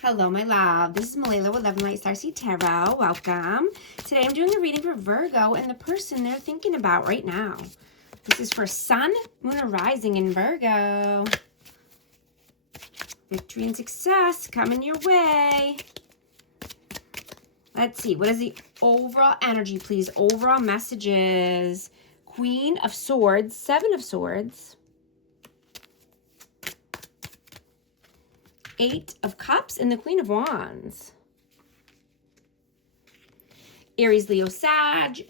Hello, my love. This is Malayla with Love Light Starseed Tarot. Welcome. Today I'm doing a reading for Virgo and the person they're thinking about right now. This is for Sun, Moon, or Rising in Virgo. Victory and success coming your way. Let's see. What is the overall energy, please? Overall messages. Queen of Swords, Seven of Swords. Eight of Cups and the Queen of Wands. Aries, Leo, Sag,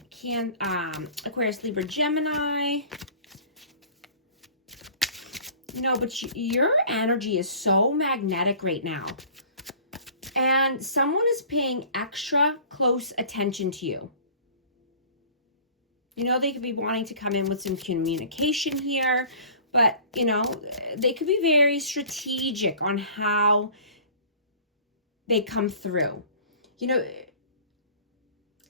Aquarius, Libra, Gemini. You know, but your energy is so magnetic right now. And someone is paying extra close attention to you. You know, they could be wanting to come in with some communication here. But, you know, they could be very strategic on how they come through. You know,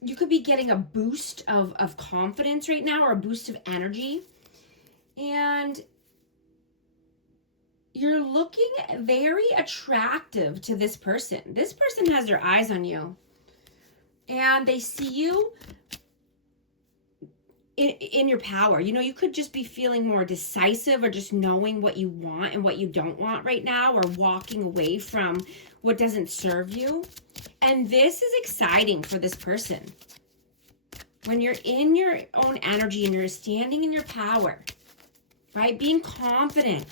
you could be getting a boost of confidence right now, or a boost of energy. And you're looking very attractive to this person. This person has their eyes on you. And they see you in your power. You know, you could just be feeling more decisive, or just knowing what you want and what you don't want right now, or walking away from what doesn't serve you. And this is exciting for this person. When you're in your own energy and you're standing in your power, right? Being confident.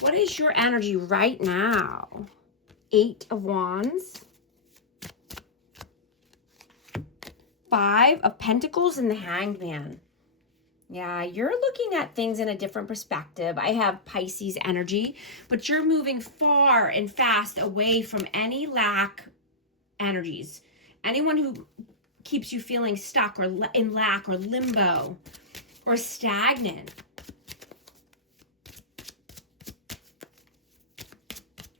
What is your energy right now? Eight of Wands. Five of Pentacles and the Hanged Man. Yeah, you're looking at things in a different perspective. I have Pisces energy, but you're moving far and fast away from any lack energies. Anyone who keeps you feeling stuck or in lack or limbo or stagnant.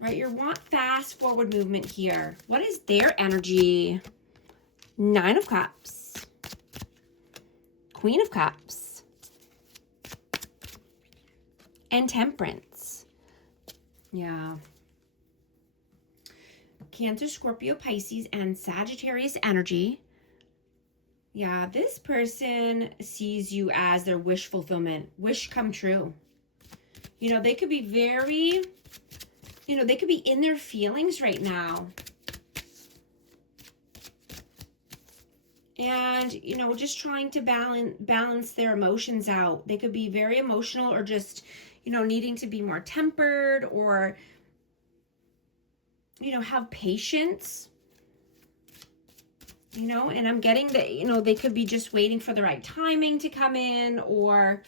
Right, you want fast forward movement here. What is their energy? Nine of Cups, Queen of Cups, and Temperance. Yeah. Cancer, Scorpio, Pisces, and Sagittarius energy. Yeah, this person sees you as their wish fulfillment, wish come true. You know, they could be very, you know, they could be in their feelings right now. And, you know, just trying to balance their emotions out. They could be very emotional, or just, you know, needing to be more tempered, or, you know, have patience. You know, and I'm getting that, you know, they could be just waiting for the right timing to come in, or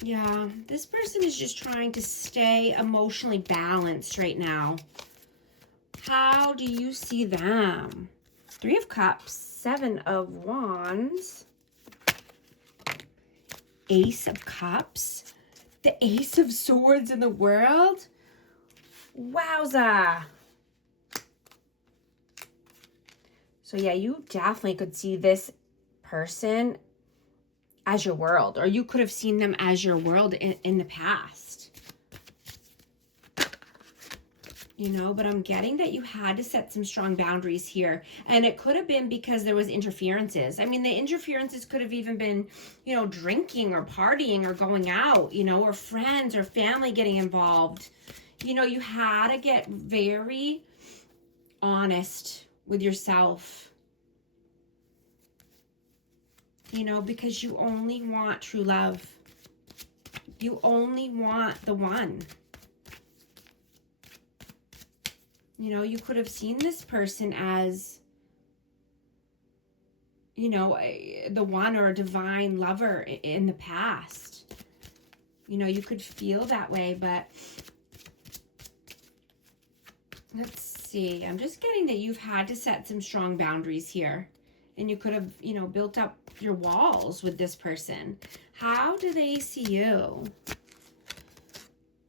yeah, this person is just trying to stay emotionally balanced right now. How do you see them? Three of Cups, Seven of Wands, Ace of Cups, the Ace of Swords in the world. Wowza. So yeah, you definitely could see this person as your world, or you could have seen them as your world in the past. You know, but I'm getting that you had to set some strong boundaries here. And it could have been because there was interferences. I mean, the interferences could have even been, you know, drinking or partying or going out, you know, or friends or family getting involved. You know, you had to get very honest with yourself. You know, because you only want true love. You only want the one. You know, you could have seen this person as, you know, the one, or a divine lover in the past. You know, you could feel that way, but let's see. I'm just getting that you've had to set some strong boundaries here. And you could have, you know, built up your walls with this person. How do they see you?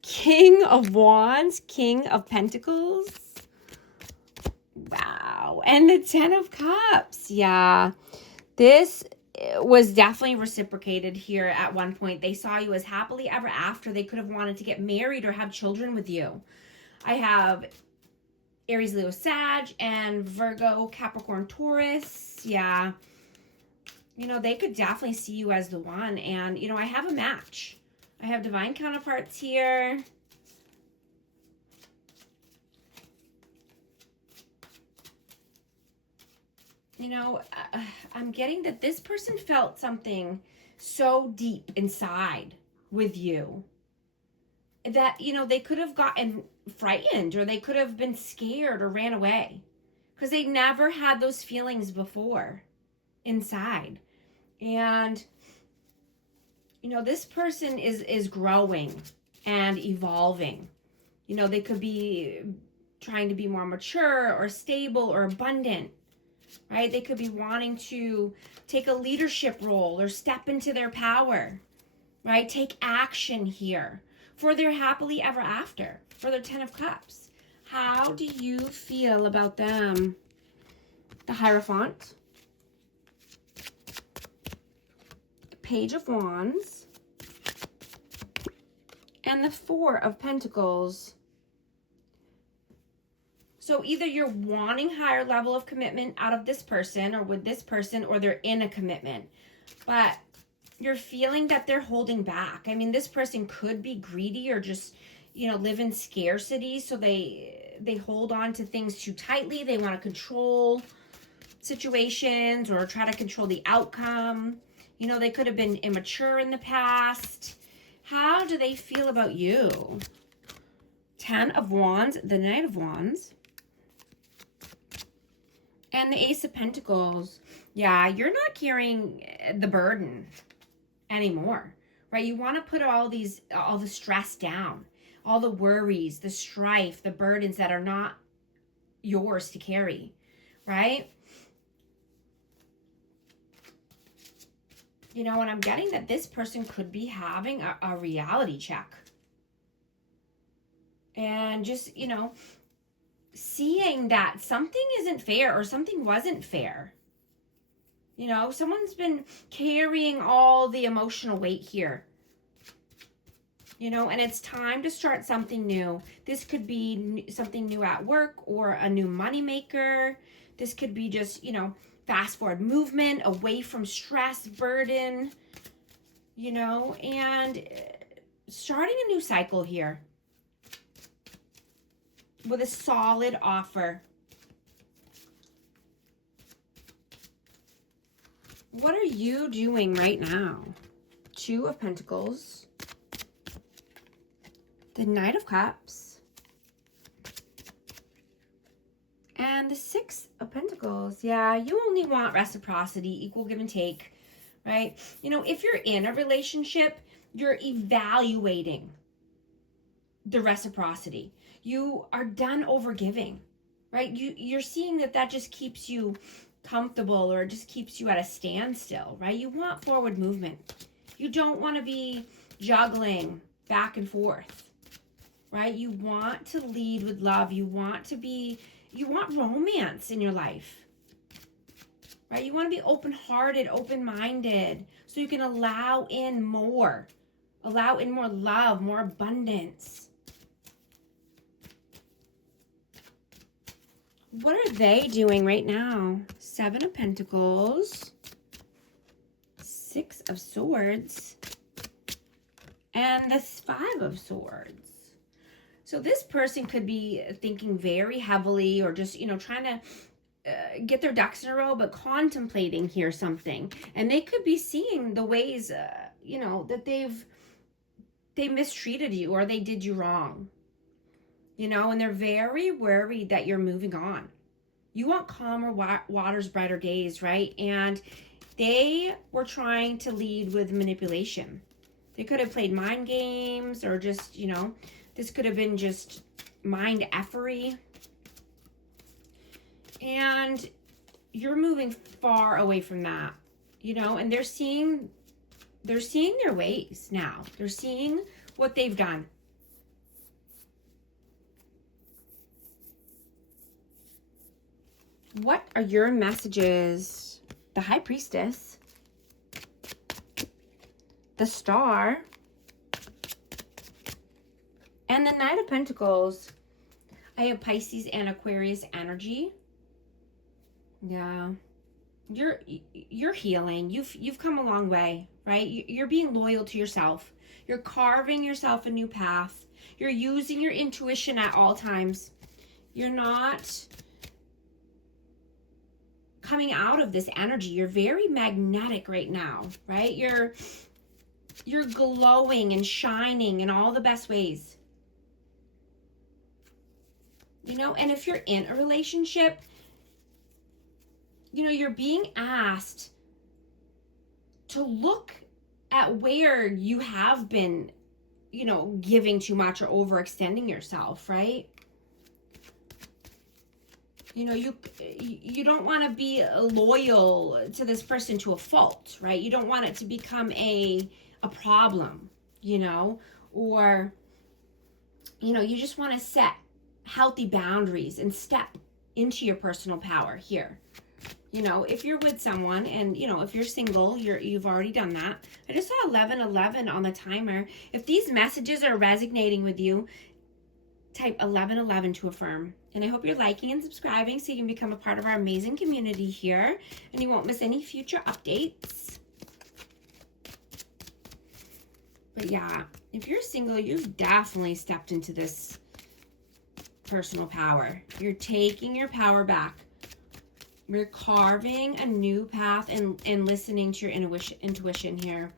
King of Wands, King of Pentacles. Wow. And the Ten of Cups. Yeah. This was definitely reciprocated here at one point. They saw you as happily ever after. They could have wanted to get married or have children with you. I have Aries, Leo, Sag, and Virgo, Capricorn, Taurus. Yeah. You know, they could definitely see you as the one. And, you know, I have a match. I have divine counterparts here. You know, I'm getting that this person felt something so deep inside with you that, you know, they could have gotten frightened, or they could have been scared or ran away because they never had those feelings before inside. And, you know, this person is growing and evolving. You know, they could be trying to be more mature or stable or abundant, right? They could be wanting to take a leadership role or step into their power, right? Take action here for their happily ever after, for their 10 of Cups. How do you feel about them? The Hierophant, the Page of Wands, and the Four of Pentacles. So either you're wanting higher level of commitment out of this person or with this person, or they're in a commitment, but you're feeling that they're holding back. I mean, this person could be greedy or just, you know, live in scarcity. So they hold on to things too tightly. They want to control situations or try to control the outcome. You know, they could have been immature in the past. How do they feel about you? 10 of Wands, the Knight of Wands, and the Ace of Pentacles. Yeah, you're not carrying the burden anymore, right? You want to put all the stress down, all the worries, the strife, the burdens that are not yours to carry, right? You know, and I'm getting that this person could be having a reality check. And just, you know, seeing that something isn't fair or something wasn't fair. You know, someone's been carrying all the emotional weight here. You know, and it's time to start something new. This could be something new at work or a new moneymaker. This could be just, you know, fast forward movement away from stress, burden, you know, and starting a new cycle here with a solid offer. What are you doing right now? Two of Pentacles, the Knight of Cups, and the Six of Pentacles. Yeah, you only want reciprocity, equal give and take, right? You know, if you're in a relationship, you're evaluating the reciprocity. You are done over giving, right? You're seeing that just keeps you comfortable or just keeps you at a standstill, right? You want forward movement. You don't want to be juggling back and forth, right? You want to lead with love. You want romance in your life, right? You want to be open-hearted, open-minded, so you can allow in more love, more abundance. What are they doing right now? Seven of Pentacles, Six of Swords, and the Five of Swords. So this person could be thinking very heavily or just, you know, trying to get their ducks in a row, but contemplating here something. And they could be seeing the ways, you know, that they mistreated you or they did you wrong. You know, and they're very worried that you're moving on. You want calmer waters, brighter days, right? And they were trying to lead with manipulation. They could have played mind games or just, you know, this could have been just mind effery. And you're moving far away from that, you know, and they're seeing their ways now. They're seeing what they've done. What are your messages? The High Priestess, the Star, and the Knight of Pentacles. I have Pisces and Aquarius energy. Yeah. You're healing. You've come a long way, right? You're being loyal to yourself. You're carving yourself a new path. You're using your intuition at all times. You're not coming out of this energy. You're very magnetic right now, right? You're glowing and shining in all the best ways. You know, and if you're in a relationship, you know, you're being asked to look at where you have been, you know, giving too much or overextending yourself, right? You know, you don't want to be loyal to this person to a fault, right? You don't want it to become a problem, you know, or, you know, you just want to set healthy boundaries and step into your personal power here. You know, if you're with someone and, you know, if you're single, you've already done that. I just saw 1111 on the timer. If these messages are resonating with you, type 1111 to affirm. And I hope you're liking and subscribing so you can become a part of our amazing community here and you won't miss any future updates. But yeah, if you're single, you've definitely stepped into this personal power. You're taking your power back. We're carving a new path and listening to your intuition here.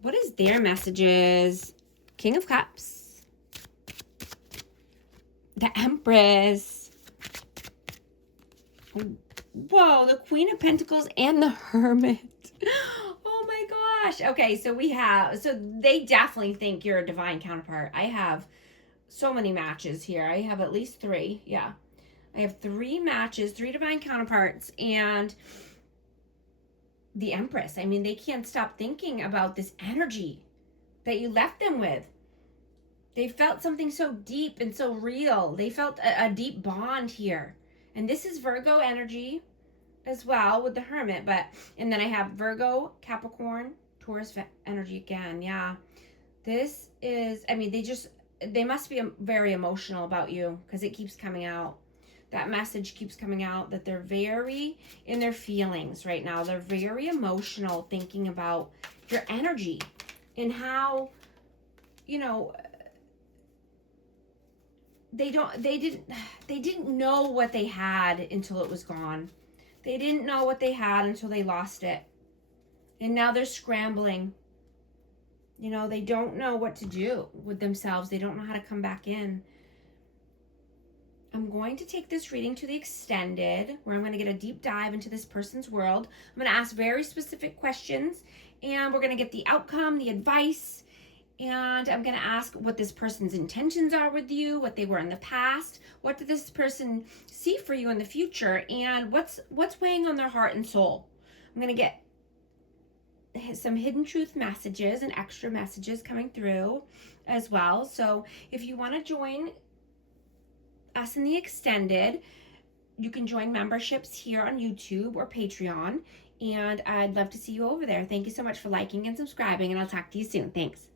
What is their messages? King of Cups. The Empress. Whoa, the Queen of Pentacles and the Hermit. Oh my gosh. Okay, so they definitely think you're a divine counterpart. I have so many matches here. I have at least 3. Yeah. I have 3 matches, 3 divine counterparts, and the Empress. I mean, they can't stop thinking about this energy that you left them with. They felt something so deep and so real. They felt a deep bond here. And this is Virgo energy as well with the Hermit. And then I have Virgo, Capricorn, Taurus energy again. Yeah. This is, I mean, they must be very emotional about you because it keeps coming out. That message keeps coming out that they're very in their feelings right now. They're very emotional thinking about your energy and how, you know, they didn't know what they had until it was gone. They didn't know what they had until they lost it. And now they're scrambling. You know, they don't know what to do with themselves. They don't know how to come back in. I'm going to take this reading to the extended, where I'm going to get a deep dive into this person's world. I'm going to ask very specific questions, and we're going to get the outcome, the advice, and I'm going to ask what this person's intentions are with you, what they were in the past, what did this person see for you in the future, and what's weighing on their heart and soul. I'm going to get some hidden truth messages and extra messages coming through as well. So if you want to join us in the extended, you can join memberships here on YouTube or Patreon, and I'd love to see you over there. Thank you so much for liking and subscribing, and I'll talk to you soon. Thanks.